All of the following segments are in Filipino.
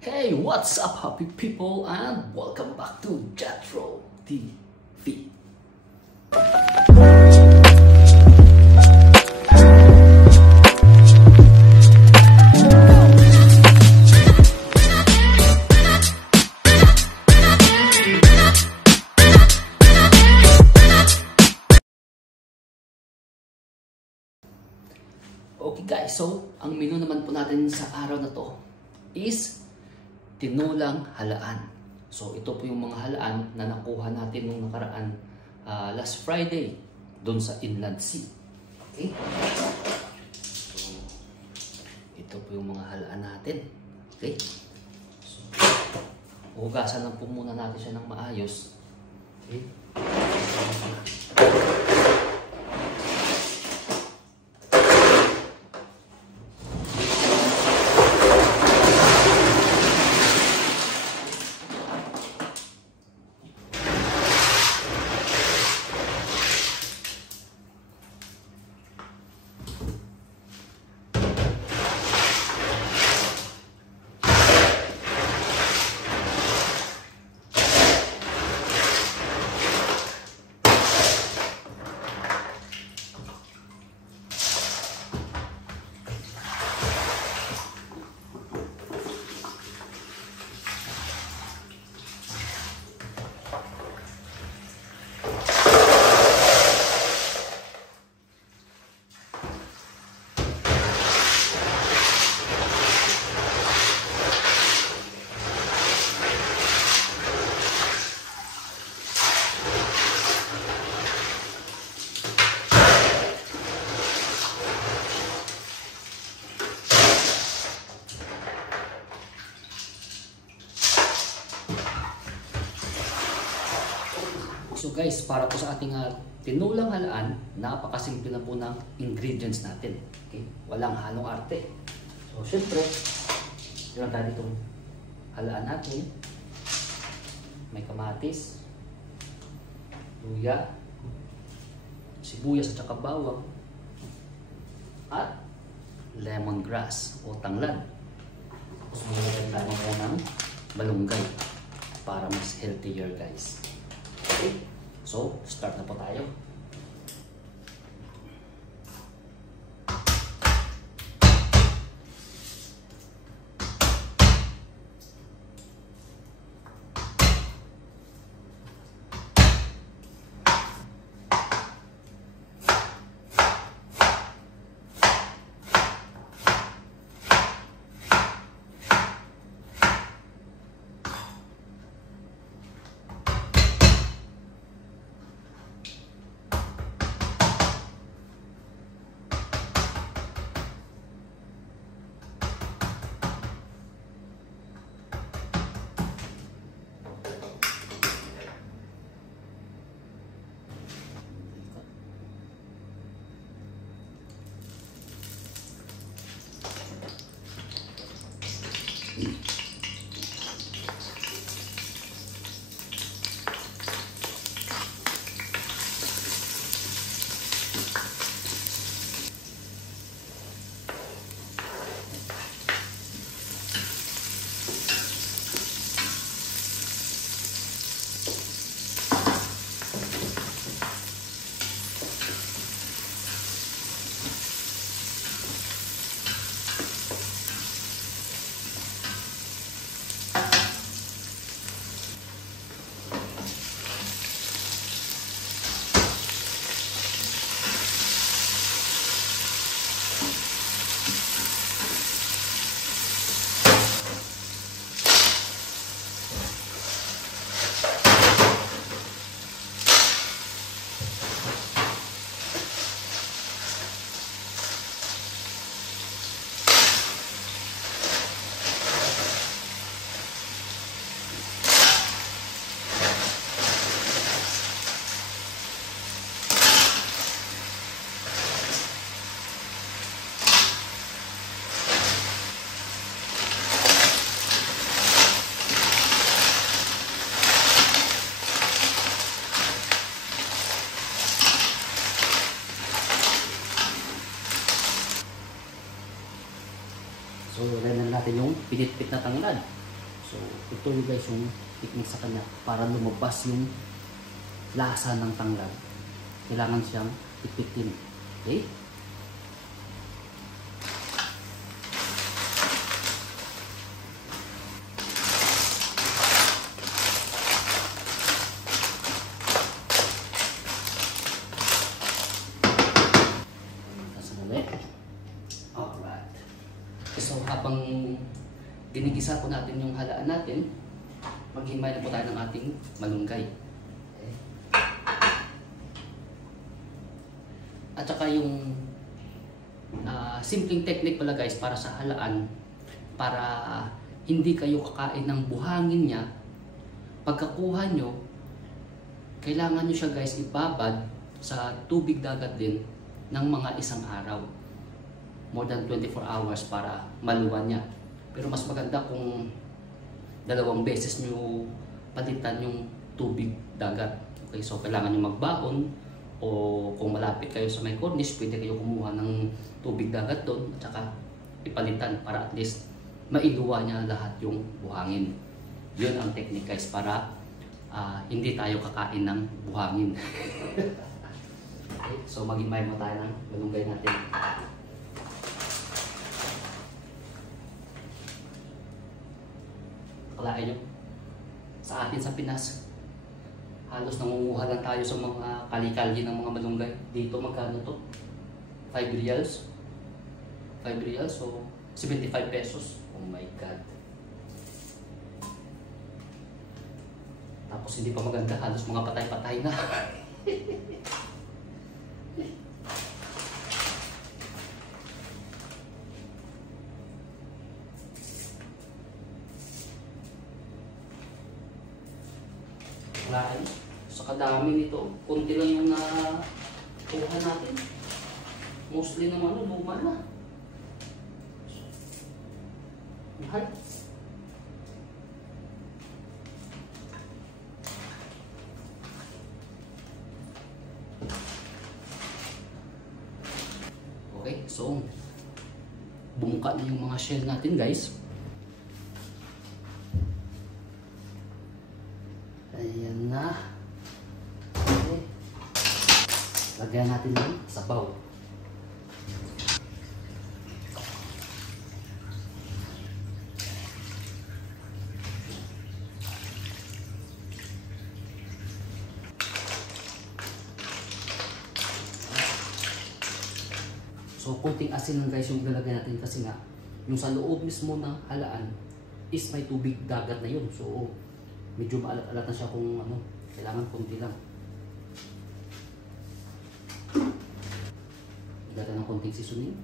Hey, what's up, happy people, and welcome back to Jethro TV. Okay guys, so ang menu naman po natin sa araw na to is tinulang halaan. So ito po yung mga halaan na nakuha natin nung nakaraan last Friday doon sa Inland Sea. Okay? So, ito po yung mga halaan natin. Okay? So, hugasan lang po muna natin siya ng maayos. Okay? So guys, para po sa ating tinulang halaan, napakasimple na po ng ingredients natin. Okay? Walang halong arte. So syempre, yun tayo itong halaan natin. May kamatis, luya, sibuyas at saka bawang, at lemongrass o tanglad. Tapos maglalagay tayo po ng malunggay para mas healthier guys. Okay? So, start na po tayo. So, lagyan natin yung pinitpit na tanglad. So, ito yung guys yung technique sa kanya para lumabas yung lasa ng tanglad. Kailangan siyang ipitin. Okay? Alright. So, habang ginigisa po natin yung halaan natin, maghimay na po tayo ng ating malunggay. Okay. At saka yung simpleng technique pala guys para sa halaan, para hindi kayo kakain ng buhangin niya, pagkakuha nyo, kailangan nyo siya guys ibabad sa tubig dagat din ng mga isang araw. More than 24 hours para maluwan niya. Pero mas maganda kung 2 beses nyo palitan yung tubig dagat. Okay, so kailangan nyo magbaon, o kung malapit kayo sa may cornice, pwede kayo kumuha ng tubig dagat doon at saka ipalitan para at least mailuwa niya lahat yung buhangin. Yun ang technique guys para hindi tayo kakain ng buhangin. Okay, so maghimay mo tayo ng malunggay natin. Kalain nyo, sa atin sa Pinas, halos nangunguha lang tayo sa mga kali-kali ng mga malunggay. Dito magkano to? 5 reals? 5 reals, so 75 pesos. Oh my God. Tapos hindi pa maganda, halos mga patay-patay na. Kalain. Sa kadami nito, konti lang yung nakuha natin. Mostly naman luma na. Mahal. Okay, so bumuka na yung mga shell natin guys. Ayan na. Okay. Lagyan natin ng sabaw. So, kunting asin lang guys yung lalagyan natin kasi nga, yung sa loob mismo ng halaan is may tubig dagat na yun. So, medyo maalat-alat na siya kung ano, kailangan kunti lang. Ilagay ng konting seasoning.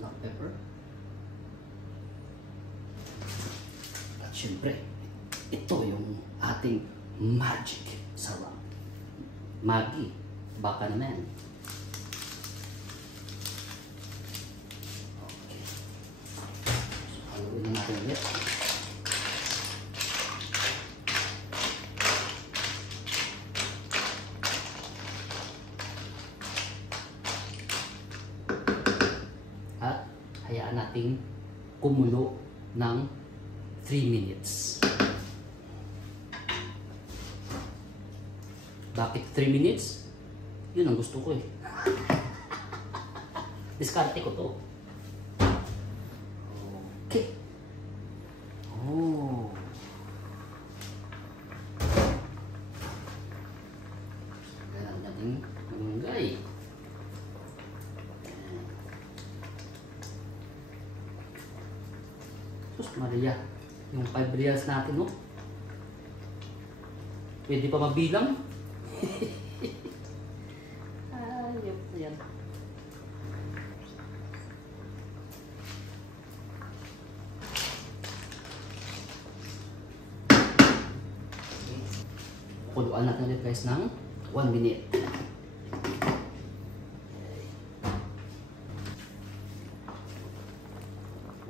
Black pepper. At syempre, ito yung ating magic sarap. Maggi, baka naman. Okay. So, haluin na natin ulit. Hayaan nating kumulo ng 3 minutes. Bakit 3 minutes? Yun ang gusto ko eh. Diskarte ko to. Okay. Oh. Ganun natin malunggay. Maria, yung 5 reals natin, no? Pwede pa mabilang. Ayop, ayan. Kuluan natin ulit guys ng 1 minute.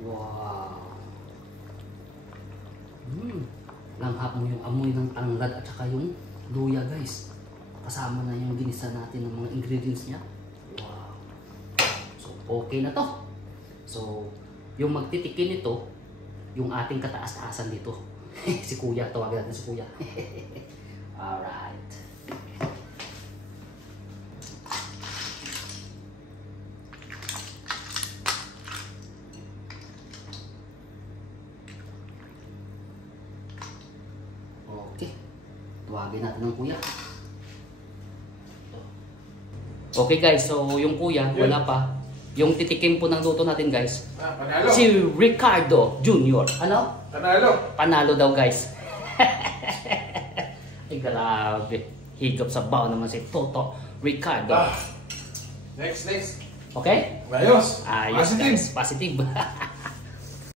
Wow. Langhap mo yung amoy ng tanglad at saka yung luya guys. Kasama na yung ginisa natin ng mga ingredients niya. Wow. So okay na to. So yung magtitikin nito, yung ating kataas-taasan dito. Si Kuya, tawagan natin si Kuya. Alright. Okay. Tuwagin natin ng Kuya. Okay guys, so yung Kuya, wala pa. Yung titikim po ng luto natin guys. Panalo. Si Ricardo Jr. Ano? Panalo. Panalo daw guys. Ay grabe. Higop sa bao naman si Toto Ricardo. Next. Okay? Ayos. Ayos Positive. guys. Positive.